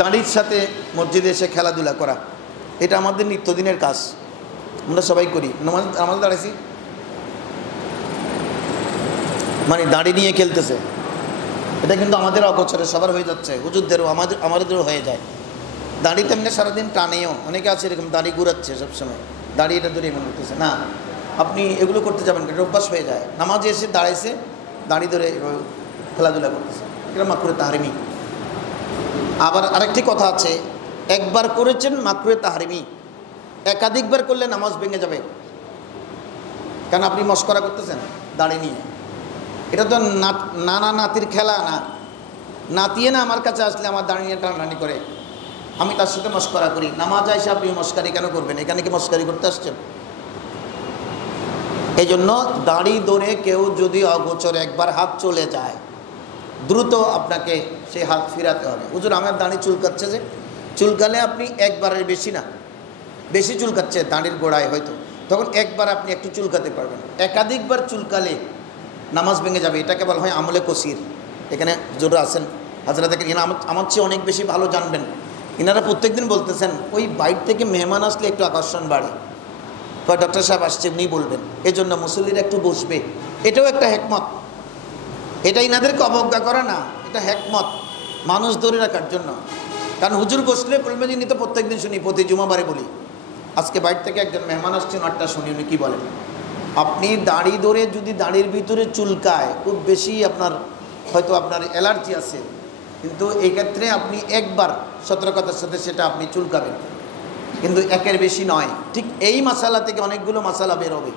দাঁড়ির সাথে মসজিদে এসে খেলাধুলা করা, এটা আমাদের নিত্যদিনের কাজ, আমরা সবাই করি। নামাজ দাঁড়াইছি মানে দাঁড়ি নিয়ে খেলতেছে, এটা কিন্তু আমাদের অগোচরে সবার হয়ে যাচ্ছে, হুজুরদেরও আমাদেরও হয়ে যায়। দাঁড়ি তেমনি সারাদিন টানেও, অনেকে আছে এরকম দাঁড়ি ঘুরাচ্ছে সবসময়, দাঁড়ি এটা ধরে এমন করতেছে না। আপনি এগুলো করতে যাবেন, এটা অভ্যাস হয়ে যায়। নামাজে এসে দাঁড়াইছে, দাঁড়ি ধরে খেলাধুলা করতেছে, এটা মাকরুহে তাহরিমি। আবার আরেকটি কথা আছে, একবার করেছেন মাকরুহে তাহরিমি, একাধিকবার করলে নামাজ ভেঙে যাবে। কারণ আপনি মশকরা করতেছেন দাঁড়ি নিয়ে, এটা তো নানা নাতির খেলা না। নাতিয়ে না আমার কাছে আসলে আমার দাঁড়ি নিয়ে টানাটানি করে, আমি তার সাথে মশকরা করি। নামাজ আইসে আপনি মশকারি কেন করবেন? এখানে কি মশকারি করতে আসছেন? এই জন্য দাঁড়ি ধরে কেউ যদি অগোচরে একবার হাত চলে যায়, দ্রুত আপনাকে সেই হাত ফিরাতে হবে। হুজুর আমার দাঁড়ি চুলকাচ্ছে, যে চুলকালে আপনি একবারের বেশি না, বেশি চুলকাচ্ছে দাঁড়ির গোড়ায় হয়তো, তখন একবার আপনি একটু চুলকাতে পারবেন। একাধিকবার চুলকালে নামাজ ভেঙে যাবে, এটাকে বলা হয় আমলে কসির। এখানে হুজুর আছেন, হাজরা দেখেন, এনারা আমার চেয়ে অনেক বেশি ভালো জানবেন। এনারা প্রত্যেকদিন বলতেছেন ওই বাইরে থেকে মেহমান আসলে একটু আকর্ষণ বাড়ে, ডক্টর সাহেব আসছে উনি বলবেন, এই জন্য মুসল্লিরা একটু বসবে। এটাও একটা হেকমত, এটা ইনাদেরকে অবজ্ঞা করে না, এটা হেকমত মানুষ ধরে রাখার জন্য। কারণ হুজুর বসলে বলবেন, ইনি তো প্রত্যেকদিন শুনি, প্রতি জুমাবারে বলি। আজকে বাইরে থেকে একজন মেহমান আসছেন, আটটা শুনি উনি কী বলেন। আপনি দাঁড়ি ধরে যদি দাঁড়ির ভিতরে চুলকায়, খুব বেশি আপনার হয়তো আপনার অ্যালার্জি আছে, কিন্তু এই ক্ষেত্রে আপনি একবার সতর্কতার সাথে সেটা আপনি চুলকাবেন, কিন্তু একের বেশি নয়। ঠিক এই মাসালা থেকে অনেকগুলো মাসালা বের হবে।